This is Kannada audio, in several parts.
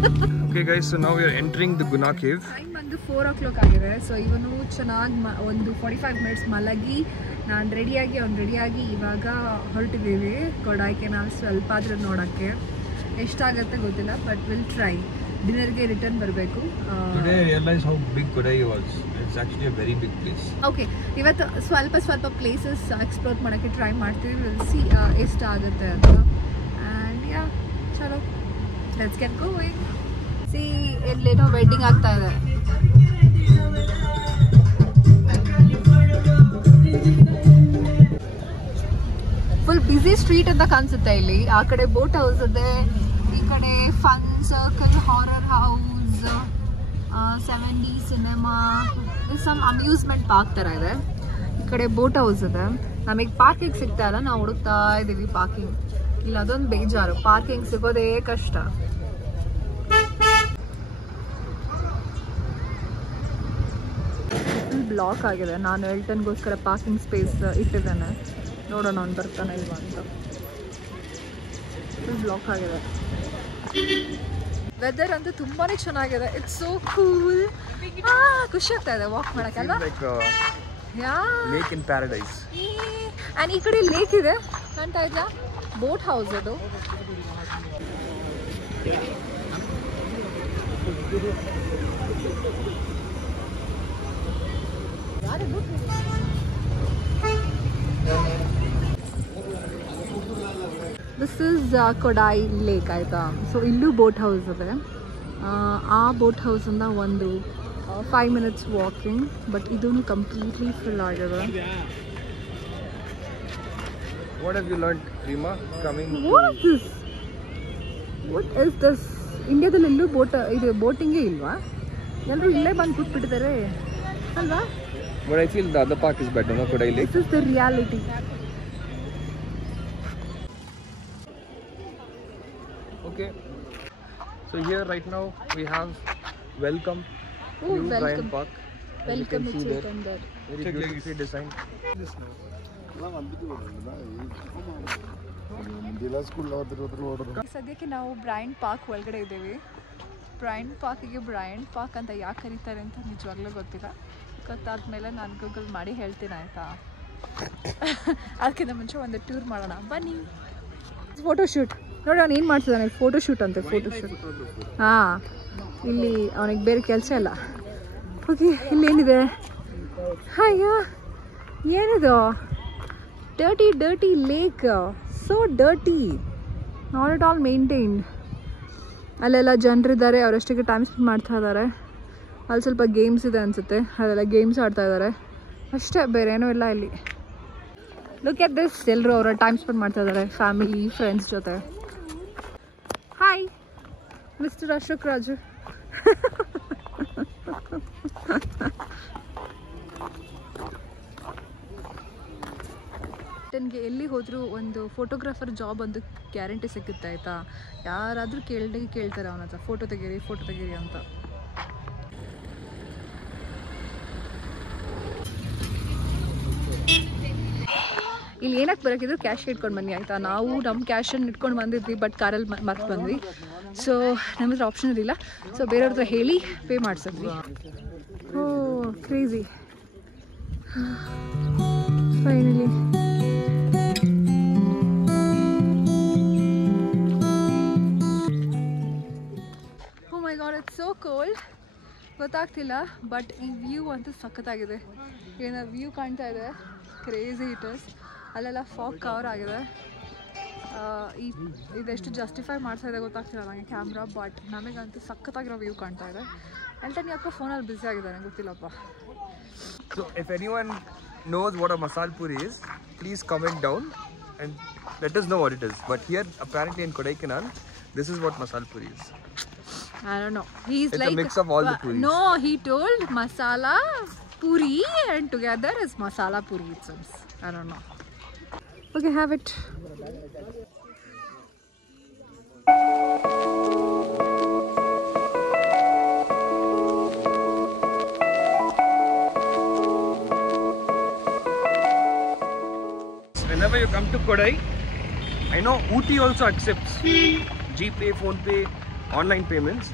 Okay guys, so now we are entering the Guna cave. Time ಬಂದು 4 o'clock ಆಗಿದೆ. ಸೊ ಇವನು ಚೆನ್ನಾಗಿ ಒಂದು 45 minutes ಮಲಗಿ ನಾನು ರೆಡಿಯಾಗಿ ಇವಾಗ ಹೊರಟಿದ್ದೀವಿ ಕೊಡೈಕೆನಾಲ್. ಸ್ವಲ್ಪ ಆದ್ರೂ ನೋಡೋಕ್ಕೆ ಎಷ್ಟಾಗುತ್ತೆ ಗೊತ್ತಿಲ್ಲ, ಬಟ್ ವಿಲ್ ಟ್ರೈ. ಡಿನ್ನರ್ಗೆ ರಿಟರ್ನ್ ಬರಬೇಕು. Today I realized how big Kodai was. It's actually a very big place. Okay, ಇವತ್ತು ಸ್ವಲ್ಪ ಪ್ಲೇಸಸ್ ಎಕ್ಸ್ಪ್ಲೋರ್ ಮಾಡೋಕ್ಕೆ ಟ್ರೈ ಮಾಡ್ತೀವಿ. ವಿಲ್ ಸಿ ಎಷ್ಟಾಗುತ್ತೆ ಅಂತ. ಆ್ಯಂಡ್ ಯಾ, ಚಲೋ, ಲೆಟ್ಸ್ ಗೆಟ್ ಗೋಯಿಂಗ್. ಸಿ, ಎಲ್ಲೇನೋ ವೆಡ್ಡಿಂಗ್ ಆಗ್ತಾ ಇದೆ. ಫುಲ್ ಬ್ಯುಸಿ ಸ್ಟ್ರೀಟ್ ಅಂತ ಕಾಣಿಸುತ್ತೆ ಇಲ್ಲಿ. ಆ ಕಡೆ ಬೋಟ್ ಹೌಸ್ ಇದೆ, ಈ ಕಡೆ fun circle, horror house, 70 cinema, some amusement park ಥರ ಇದೆ. ಈ ಕಡೆ ಬೋಟ್ ಹೌಸ್ ಇದೆ. ನಮಗೆ ಪಾರ್ಕಿಂಗ್ ಸಿಗ್ತಾ ಇಲ್ಲ, ನಾವು ಹುಡುಕ್ತಾ ಇದ್ದೀವಿ ಪಾರ್ಕಿಂಗ್. ಇಲ್ಲ, ಅದೊಂದು ಬೇಜಾರು, ಪಾರ್ಕಿಂಗ್ ಸಿಗೋದೇ ಕಷ್ಟ. ಫುಲ್ ಬ್ಲಾಕ್ ಆಗಿದೆ. ನಾನು ಎಲ್ಟನ್ಗೋಸ್ಕರ ಪಾರ್ಕಿಂಗ್ ಸ್ಪೇಸ್ ಇಟ್ಟಿದ್ದೇನೆ, ನೋಡೋಣ ಅವ್ನು ಬರ್ತಾನೆ ಇಲ್ವಾ ಅಂತ. ಫುಲ್ ಬ್ಲಾಕ್ ಆಗಿದೆ. ವೆದರ್ ಅಂತೂ ತುಂಬಾನೇ ಚೆನ್ನಾಗಿದೆ. It's so cool. ಖುಷಿ ಆಗ್ತಾ ಇದೆ ವಾಕ್ ಮಾಡೋಕ್ಕಲ್ಲ. Lake in paradise. ಆ್ಯಂಡ್ ಈ ಕಡೆ ಲೇಕ್ ಇದೆ, ಕಾಣ್ತಾ ಇದ್ದ ಬೋಟ್ ಹೌಸ್ ಅದು. ದಿಸ್ ಇಸ್ ಕೊಡೈ ಲೇಕ್ ಆಯಿತಾ. ಸೊ ಇಲ್ಲೂ ಬೋಟ್ ಹೌಸ್ ಇದೆ. ಆ ಬೋಟ್ ಹೌಸಿಂದ ಒಂದು 5 minutes ವಾಕಿಂಗ್, ಬಟ್ ಇದೂ ಕಂಪ್ಲೀಟ್ಲಿ ಫುಲ್ ಆಗಿದೆ. What have you learned, Rima, coming What is this? ಇಂಡಿಯಾದಲ್ಲಿ ಎಲ್ಲೂ ಬೋಟಿಂಗೇ ಇಲ್ವಾ? ಎಲ್ಲರೂ ಇಲ್ಲೇ ಬಂದು ಕೂತ್ಬಿಟ್ಟಿದ್ದಾರೆ ಅಲ್ವಾ? But I feel the other park is better, no? Kodai Lake. This is the reality. Okay. So here right now we have welcome Oh, New welcome. Bryant Park. Welcome you can to see there. Chikandar. Very beautifully designed. ಸದ್ಯಕ್ಕೆ ನಾವು ಬ್ರೈಂಟ್ ಪಾರ್ಕ್ ಒಳಗಡೆ ಇದ್ದೀವಿ. ಬ್ರೈಂಟ್ ಪಾರ್ಕಿಗೆ ಬ್ರೈಂಟ್ ಪಾರ್ಕ್ ಅಂತ ಯಾಕೆ ಕರೀತಾರೆ ಅಂತ ನಿಜವಾಗ್ಲೂ ಗೊತ್ತಿಲ್ಲ. ಗೊತ್ತಾದ್ಮೇಲೆ ನಾನು ಗೂಗಲ್ ಮಾಡಿ ಹೇಳ್ತೀನಿ ಆಯಿತಾ. ಅದಕ್ಕಿಂತ ಮುಂಚೆ ಒಂದು ಟೂರ್ ಮಾಡೋಣ ಬನ್ನಿ. ಫೋಟೋಶೂಟ್ ನೋಡಿ, ಅವ್ನು ಏನು ಮಾಡ್ತಿದ್ದಾನೆ, ಫೋಟೋಶೂಟ್ ಅಂತೆ. ಫೋಟೋಶೂಟ್, ಹಾಂ, ಇಲ್ಲಿ ಅವನಿಗೆ ಬೇರೆ ಕೆಲಸ ಇಲ್ಲ. ಓಕೆ, ಇಲ್ಲೇನಿದೆ? ಅಯ್ಯೋ, ಏನಿದು? Dirty lake, so dirty, not at all maintained. ಅಲ್ಲೆಲ್ಲ ಜನರಿದ್ದಾರೆ, ಅವರಷ್ಟಿಗೆ ಟೈಮ್ ಸ್ಪೆಂಡ್ ಮಾಡ್ತಾ ಇದ್ದಾರೆ. ಅಲ್ಲಿ ಸ್ವಲ್ಪ ಗೇಮ್ಸ್ ಇದೆ ಅನಿಸುತ್ತೆ, ಅಲ್ಲೆಲ್ಲ ಗೇಮ್ಸ್ ಆಡ್ತಾ ಇದ್ದಾರೆ ಅಷ್ಟೇ, ಬೇರೆ ಏನೂ ಇಲ್ಲ ಇಲ್ಲಿ. ಲುಕ್ ಎಟ್ ದಿಸ್, ಎಲ್ಲರೂ ಅವರ ಟೈಮ್ ಸ್ಪೆಂಡ್ ಮಾಡ್ತಾ ಇದ್ದಾರೆ ಫ್ಯಾಮಿಲಿ ಫ್ರೆಂಡ್ಸ್ ಜೊತೆ. Hi mister Ashok Raju. ನನಗೆ ಎಲ್ಲಿ ಹೋದರೂ ಒಂದು ಫೋಟೋಗ್ರಾಫರ್ ಜಾಬ್ ಒಂದು ಗ್ಯಾರಂಟಿ ಸಿಗುತ್ತೆ ಆಯಿತಾ. ಯಾರಾದರೂ ಕೇಳ್ತಾರೆ ಅವನ ಹತ್ರ, ಫೋಟೋ ತೆಗೀರಿ ಅಂತ. ಇಲ್ಲಿ ಏನಕ್ಕೆ ಬರೋಕ್ಕಿದ್ರು ಕ್ಯಾಶ್ ಇಟ್ಕೊಂಡು ಬನ್ನಿ ಆಯಿತಾ. ನಾವು ನಮ್ಮ ಕ್ಯಾಶನ್ನು ಇಟ್ಕೊಂಡು ಬಂದಿದ್ವಿ, ಬಟ್ ಕಾರಲ್ಲಿ ಮರ್ತು ಬಂದ್ವಿ. ಸೊ ನಮ್ಮ ಹತ್ರ ಆಪ್ಷನ್ ಇರಲಿಲ್ಲ, ಸೊ ಬೇರೆಯವ್ರ ಹತ್ರ ಹೇಳಿ ಪೇ ಮಾಡಿಸಿದ್ವಿ. Oh crazy. Finally oh my god, it's so cold. ಗೊತ್ತಾಗ್ತಿಲ್ಲ, ಬಟ್ ಈ ವ್ಯೂ ಅಂತೂ ಸಖತ್ತಾಗಿದೆ. ಏನೋ ವ್ಯೂ ಕಾಣ್ತಾ ಇದೆ, ಕ್ರೇಜಿ ಇಟ್ ಇಸ್. ಅಲ್ಲೆಲ್ಲ ಫಾಗ್ ಕವರ್ ಆಗಿದೆ. ಇದೆಷ್ಟು ಜಸ್ಟಿಫೈ ಮಾಡ್ತಾ ಇದೆ ಗೊತ್ತಾಗ್ತಿಲ್ಲ ನನಗೆ ಕ್ಯಾಮ್ರಾ, ಬಟ್ ನಮಗಂತೂ ಸಖತ್ತಾಗಿರೋ ವ್ಯೂ ಕಾಣ್ತಾ ಇದೆ. ಎಲ್ಟನ್ ಯಾಕೋ ಫೋನಲ್ಲಿ ಬ್ಯುಸಿ ಆಗಿದ್ದಾನೆ, ಗೊತ್ತಿಲ್ಲಪ್ಪ. So if anyone knows what a masala puri is, please comment down and let us know what it is. But here apparently in Kodaikanal, this is what masala puri is. I don't know. He's it's like a mix of all the puris. No, he told masala puri and together is masala puri it seems. I don't know. Okay, have it. Whenever you come to Kodai, I know Ooty also accepts GPay, PhonePe, online payments,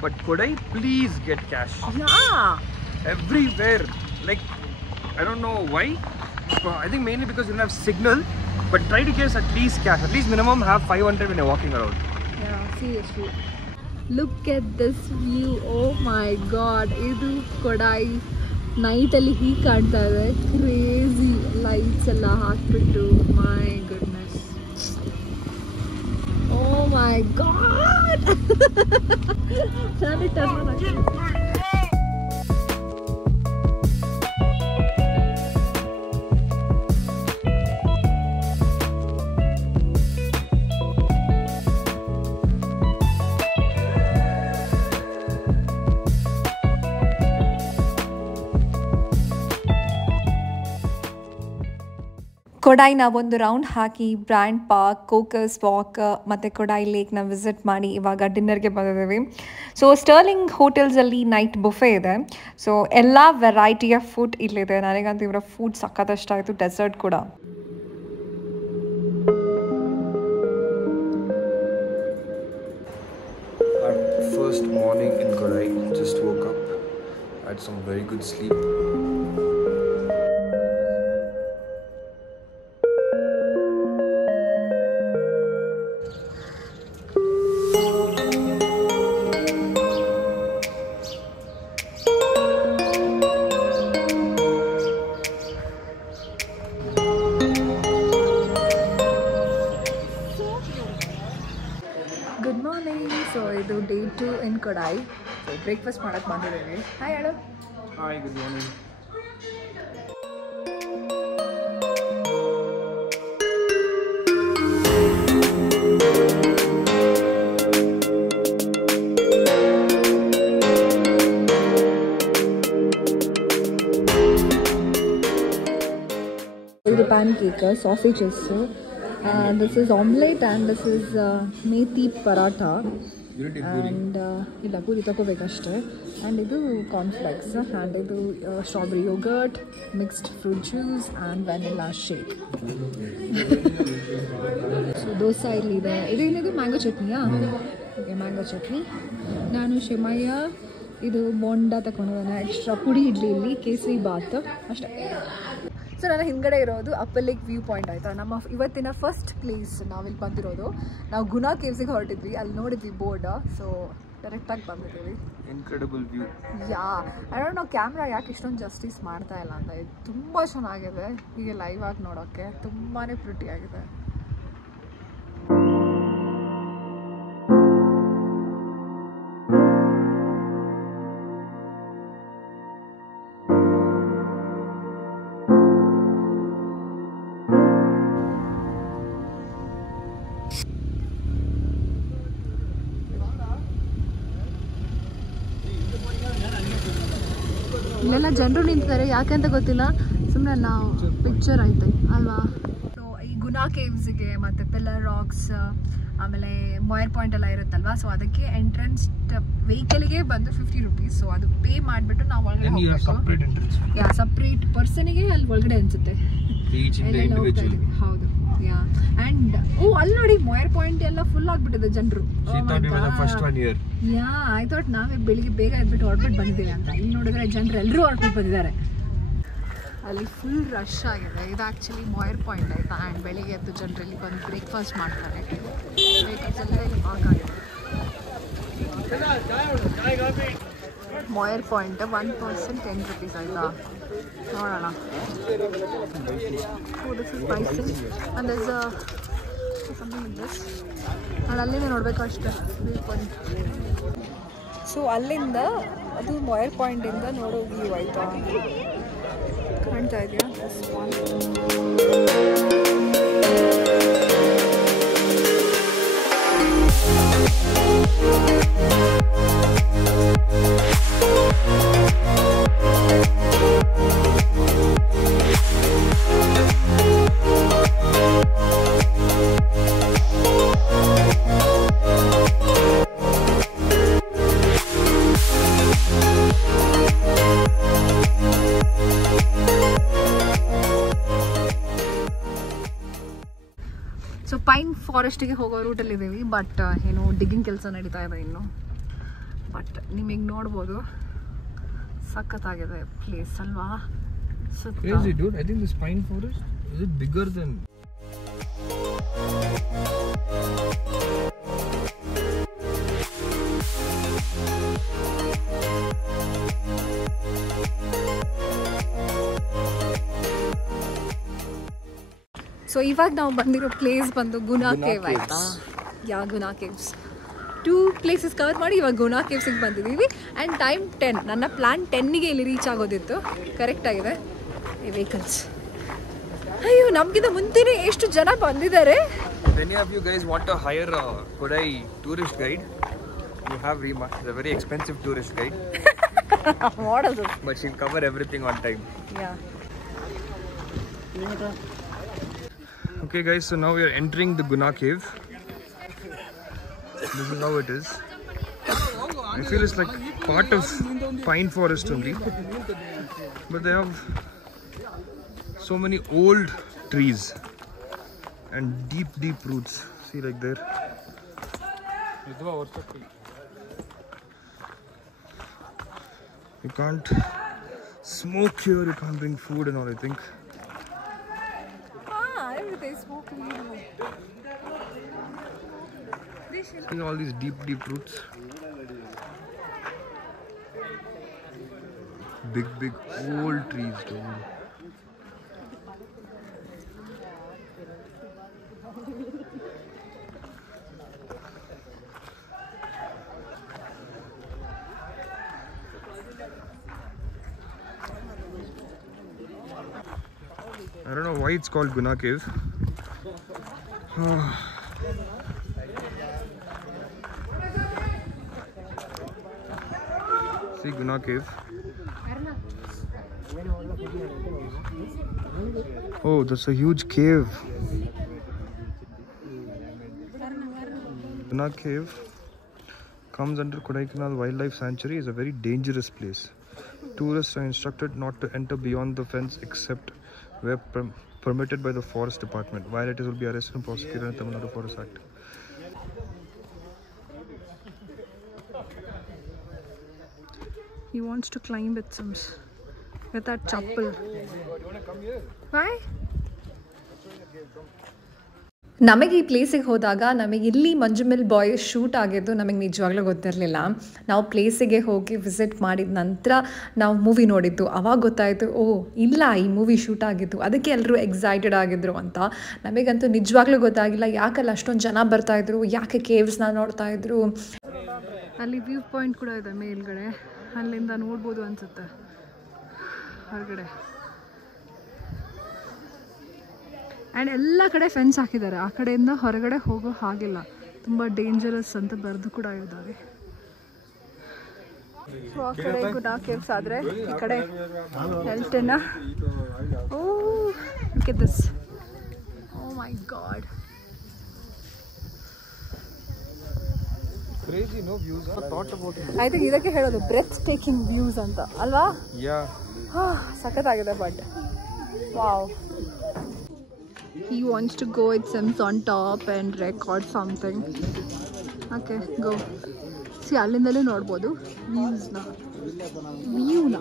but Kodai, please get cash. Yeah. Everywhere. Like, I don't know why. I think mainly because you don't have signal, but try to get at least cash. At least minimum have 500 when you're walking around. Yeah, seriously. Look at this view. Oh my god. Idu Kodai night alli hee kaanta ide. Crazy lights alla haakbittu. My goodness. Oh my god. Turn it on. ಕೊಡೈನ ಒಂದು ರೌಂಡ್ ಹಾಕಿ ಬ್ರ್ಯಾಂಡ್ ಪಾರ್ಕ್, ಕೋಕಸ್ ವಾಕ್ ಮತ್ತು ಕೊಡೈ ಲೇಕ್ನ ವಿಸಿಟ್ ಮಾಡಿ ಇವಾಗ ಡಿನ್ನರ್ಗೆ ಬಂದಿದ್ದೀವಿ. ಸೊ ಸ್ಟರ್ಲಿಂಗ್ ಹೋಟೆಲ್ಸಲ್ಲಿ ನೈಟ್ ಬುಫೆ ಇದೆ. ಸೊ ಎಲ್ಲ ವೆರೈಟಿಯ ಫುಡ್ ಇಲ್ಲಿದೆ. ನನಗಂತೂ ಇವರ ಫುಡ್ ಸಖತ್ ಇಷ್ಟ ಆಯಿತು. ಡೆಸರ್ಟ್ ಕೂಡ. First morning in Kodai, just woke up, had some very good sleep. Good morning. So ಇದು day 2 in Kodai. So breakfast ಮಾಡೋಕ್ಕೆ ಬಂದಿದ್ದೀವಿ. ಹಾಯ್ ಹೇಳು. Hi, good morning. ಇದು pancake, sausages, this is omelette and this is methi paratha and ಇಲ್ಲ ಪೂರಿ ತಗೋಬೇಕಷ್ಟೇ. ಆ್ಯಂಡ್ ಇದು ಕಾರ್ನ್ಫ್ಲೆಕ್ಸ್ ಆ್ಯಂಡ್ ಇದು strawberry yoghurt, mixed fruit juice and vanilla shake. So dosa ಇಲ್ಲಿದೆ. ಇದೇನಿದು ಮ್ಯಾಂಗೋ ಚಟ್ನಿಯಾ? Okay, mango chutney. ನಾನು ಶೆಮಯ್ಯ, ಇದು ಬೋಂಡ ತಗೊಂಡಿದ್ದಾನೆ, ಎಕ್ಸ್ಟ್ರಾ ಪುಡಿ ಇಡ್ಲಿ ಇಲ್ಲಿ, ಕೇಸರಿ ಬಾತ್ ಅಷ್ಟೇ. ಸೊ ನನ್ನ ಹಿಂದ್ಗಡೆ ಇರೋದು ಅಪ್ಪರ್ ಲೇಕ್ ವ್ಯೂ ಪಾಯಿಂಟ್ ಆಯಿತಾ. ನಮ್ಮ ಇವತ್ತಿನ ಫಸ್ಟ್ ಪ್ಲೇಸ್ ನಾವಿಲ್ಲಿ ಬಂದಿರೋದು. ನಾವು ಗುನಾ ಕೇವ್ಸಿಗೆ ಹೊರಟಿದ್ವಿ, ಅಲ್ಲಿ ನೋಡಿದ್ವಿ ಬೋರ್ಡ್. ಸೊ ಡೈರೆಕ್ಟಾಗಿ ಬಂದಿದ್ದೀವಿ. Incredible view. Yeah, I don't know camera ಯಾಕೆ ಇಷ್ಟೊಂದು ಜಸ್ಟಿಸ್ ಮಾಡ್ತಾ ಇಲ್ಲ ಅಂತ. ಇದು ತುಂಬ ಚೆನ್ನಾಗಿದೆ, ಹೀಗೆ ಲೈವ್ ಆಗಿ ನೋಡೋಕ್ಕೆ ತುಂಬಾ ಪ್ರಿಟಿಯಾಗಿದೆ. ಇಲ್ಲೆಲ್ಲ ಜನರು ನಿಂತಿದ್ದಾರೆ, ಯಾಕೆ ಅಂತ ಗೊತ್ತಿಲ್ಲ, ಸುಮ್ಮನೆ ನಾವು ಪಿಕ್ಚರ್ ಐತೆ ಅಲ್ವಾ. ಸೊ ಈ ಗುನಾ ಕೇವ್ಸ್ಗೆ ಮತ್ತು ಪಿಲ್ಲರ್ ರಾಕ್ಸ್ ಆಮೇಲೆ ಮೊಯರ್ ಪಾಯಿಂಟ್ ಎಲ್ಲ ಇರುತ್ತಲ್ವಾ, ಸೊ ಅದಕ್ಕೆ ಎಂಟ್ರೆನ್ಸ್ ವೆಹಿಕಲ್ಗೆ ಬಂದು 50 ರೂಪೀಸ್. ಸೊ ಅದು ಪೇ ಮಾಡಿಬಿಟ್ಟು ನಾವು ಒಳಗಡೆ ಹೋಗಬೇಕು. ಯಾ, ಸಪ್ರೇಟ್ ಪರ್ಸನಿಗೆ ಅಲ್ಲಿ ಒಳಗಡೆ ಅನಿಸುತ್ತೆ. ಹೌದು, ಯಾ. ಆ್ಯಂಡ್ ಅಲ್ಲಿ ನೋಡಿ ಮೊಯರ್ ಪಾಯಿಂಟ್ ಎಲ್ಲ ಫುಲ್ ಆಗಿಬಿಟ್ಟಿದೆ ಜನರು. ಯಾ, ಐ ಥಾಟ್ ನಾವೇ ಬೆಳಿಗ್ಗೆ ಬೇಗ ಎದ್ಬಿಟ್ಟು ಹೊರಬಿಟ್ಟು ಬಂದಿದ್ದೀವಿ ಅಂತ. ಇಲ್ಲಿ ನೋಡಿದ್ರೆ ಜನರು ಎಲ್ಲರೂ ಹೊರಬಿಟ್ಟು ಬಂದಿದ್ದಾರೆ. ಅಲ್ಲಿ ಫುಲ್ ರಶ್ ಆಗಿದೆ. ಇದು ಆ್ಯಕ್ಚುಲಿ ಮೊಯರ್ ಪಾಯಿಂಟ್ ಆಯಿತಾ. ಆ್ಯಂಡ್ ಬೆಳಿಗ್ಗೆ ಎದ್ದು ಜನರು ಇಲ್ಲಿ ಬಂದು ಬ್ರೇಕ್ಫಾಸ್ಟ್ ಮಾಡ್ತಾರೆ. ವೆಹಿಕಲ್ಸ್ ಎಲ್ಲ ಇಲ್ಲಿ ಪಾರ್ಕ್ ಆಗಿದೆ. ಮೊಯರ್ ಪಾಯಿಂಟ್ 1 person 10 ರೂಪೀಸ್ ಆಯಿತಾ. ನೋಡೋಣ. this is spicy and there's something in this. ನಾನು ಅಲ್ಲಿಂದ ನೋಡಬೇಕು ಅಷ್ಟೇ ವ್ಯೂ ಪಾಯಿಂಟ್. ಸೊ ಅಲ್ಲಿಂದ ಅದು ಮೊಯರ್ ಪಾಯಿಂಟಿಂದ ನೋಡೋ ವ್ಯೂ ಆಯಿತಾ. ಕಾಣ್ತಾ ಇದೆಯಾ? ಪೈನ್ ಫಾರೆಸ್ಟಿಗೆ ಹೋಗೋ ರೂಟಲ್ಲಿ ಇದ್ದೀವಿ. ಬಟ್ ಏನು ಡಿಗ್ಗಿಂಗ್ ಕೆಲಸ ನಡೀತಾ ಇದೆ ಇನ್ನು. ಬಟ್ ನಿಮಗೆ ನೋಡ್ಬೋದು ಸಖತ್ತಾಗಿದೆ ಪ್ಲೇಸ್ ಅಲ್ವಾ? Crazy dude, I think this pine forest is it bigger than so ಇವಾಗ ನಾವು ಬಂದಿರೋ ಪ್ಲೇಸ್ ಬಂದು ಗುನಾ ಕೇವ್ ಆಯ್ತಾ? ಗುನಾ ಕೇವ್ಸ್ 2 ಪ್ಲೇಸಸ್ ಕವರ್ ಮಾಡಿ ಇವಾಗ ಗುನಾ ಕೇವ್ಸಿಗೆ ಬಂದಿದ್ದೀವಿ. And time 10. ನನ್ನ ಪ್ಲ್ಯಾನ್ 10ಗೆ ಇಲ್ಲಿ ರೀಚ್ ಆಗೋದಿತ್ತು. ಕರೆಕ್ಟ್ ಆಗಿದೆ ಈ ವೆಹಿಕಲ್ಸ್. ಅಯ್ಯೋ ನಮಗಿಂತ ಮುಂಚೆನೇ ಎಷ್ಟು ಜನ ಬಂದಿದ್ದಾರೆ. If any of you guys want to hire a Kodai tourist guide, you have Reema. She's a very expensive tourist guide. ಮಾಡೋದು But she'll cover everything on time. Yeah. Okay guys, so now we are entering the Guna cave. This is how it is. I feel it's like part of pine forest only. But they have so many old trees and deep roots. See like there. You can't smoke here, you can't bring food and all, I think. They smoke weed. See all these deep roots. Big old trees dude. I don't know why it's called Guna Cave. See Guna Cave. Oh, that's a huge cave. Guna Cave comes under Kodaikanal Wildlife Sanctuary. Is a very dangerous place. Tourists are instructed not to enter beyond the fence except where permitted by the Forest Department. Violators will be arrested and prosecuted under Tamil Nadu Forest Act. He wants to climb with that chappal. Why? ನಮಗೆ ಈ ಪ್ಲೇಸಿಗೆ ಹೋದಾಗ ನಮಗೆ ಇಲ್ಲಿ ಮಂಜುಮಿಲ್ ಬಾಯ್ಸ್ ಶೂಟ್ ಆಗಿದ್ದು ನಮಗೆ ನಿಜವಾಗ್ಲೂ ಗೊತ್ತಿರಲಿಲ್ಲ. ನಾವು ಪ್ಲೇಸಿಗೆ ಹೋಗಿ ವಿಸಿಟ್ ಮಾಡಿದ ನಂತರ ನಾವು ಮೂವಿ ನೋಡಿದ್ದು. ಆವಾಗ ಗೊತ್ತಾಯಿತು, ಇಲ್ಲ ಈ ಮೂವಿ ಶೂಟ್ ಆಗಿದ್ದು, ಅದಕ್ಕೆ ಎಲ್ಲರೂ ಎಕ್ಸೈಟೆಡ್ ಆಗಿದ್ರು ಅಂತ. ನಮಗಂತೂ ನಿಜವಾಗ್ಲೂ ಗೊತ್ತಾಗಿಲ್ಲ ಯಾಕಲ್ಲಿ ಅಷ್ಟೊಂದು ಜನ ಬರ್ತಾಯಿದ್ರು, ಯಾಕೆ ಕೇವ್ಸ್ನ ನೋಡ್ತಾಯಿದ್ರು. ಅಲ್ಲಿ ವ್ಯೂ ಪಾಯಿಂಟ್ ಕೂಡ ಇದೆ ಮೇಲ್ಗಡೆ, ಅಲ್ಲಿಂದ ನೋಡ್ಬೋದು ಅನಿಸುತ್ತೆ ಹೊರಗಡೆ. ಆ್ಯಂಡ್ ಎಲ್ಲ ಕಡೆ ಫೆನ್ಸ್ ಹಾಕಿದ್ದಾರೆ, ಆ ಕಡೆಯಿಂದ ಹೊರಗಡೆ ಹೋಗೋ ಹಾಗಿಲ್ಲ, ತುಂಬ ಡೇಂಜರಸ್ ಅಂತ ಬರೆದು ಕೂಡ ಇದ್ದಾವೆ. ಸೊ ಆ ಕಡೆ ಗುನಾ ಕೇವ್ಸ್ ಆದರೆ ಈ ಕಡೆ ಹೆಲ್ಟನ್ನ. Look at this. Oh my god. Crazy, no views. I thought about it. I think ಇದಕ್ಕೆ ಹೇಳೋದು ಬ್ರೆತ್ ಟೇಕಿಂಗ್ ವ್ಯೂಸ್ ಅಂತ ಅಲ್ವಾ? ಸಖತ್ತಾಗಿದೆ. But wow. He wants to go with Sims on top and record something. Okay, go. See, ಅಲ್ಲಿಂದಲೇ ನೋಡ್ಬೋದು ವ್ಯೂನ.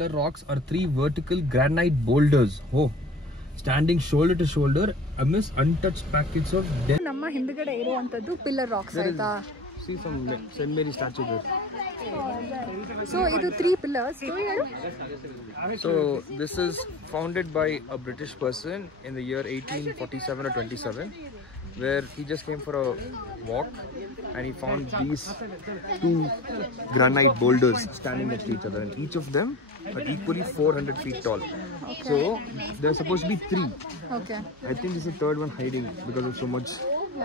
The rocks are 3 vertical granite boulders, standing shoulder to shoulder amidst untouched packets of dead. ನಮ್ಮ ಹಿಂದ್ಗಡೆ ಇರುವಂತದ್ದು ಪಿಲ್ಲರ್ ರಾಕ್ಸ್ ಆಯ್ತಾ? See some St. Mary statue there. So ಇದು 3 pillars. So this is founded by a British person in the year 1847 or 27, where he just came for a walk and he found these 2 granite boulders standing next to each other, and each of them are equally 400 feet tall. So there's supposed to be 3. Okay. I think this is the third one hiding because of so much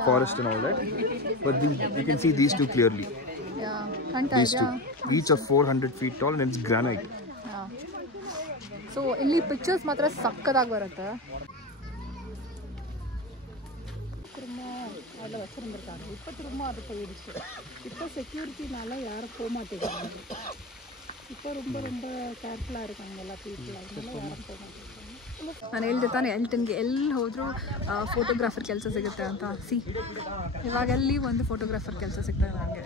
forest and all that. But you can see these two clearly. These two, each of 400 feet tall, and it's granite. So ಇಲ್ಲಿ ಪಿಕ್ಚರ್ಸ್ ಮಾತ್ರ ಸಕ್ಕದಾಗಿ ಬರುತ್ತೆ. அதில் வச்சுருந்துருக்காங்க. இப்போ திரும்ப அது போயிடுச்சு. இப்போ செக்யூரிட்டினால யாரும் போக மாட்டேங்கிறாங்க. இப்போ ரொம்ப ரொம்ப ಕೇರ್ಫುಲ್ಲಾಗಿ இருக்காங்க ಎಲ್ಲ ಪೀಪಲ್. ಅದನ್ನೆಲ್ಲ ಯಾರು போக ಮಾட்டೇங்கிறாங்க. ನಾನು ಹೇಳ್ದೆ ತಾನೆ ಎಲ್ಟನ್ಗೆ ಎಲ್ಲಿ ಹೋದರೂ ಫೋಟೋಗ್ರಾಫರ್ ಕೆಲಸ ಸಿಗುತ್ತೆ ಅಂತ. ಇವಾಗೆಲ್ಲಿ ಒಂದು ಫೋಟೋಗ್ರಾಫರ್ ಕೆಲಸ ಸಿಗ್ತದೆ ನನಗೆ.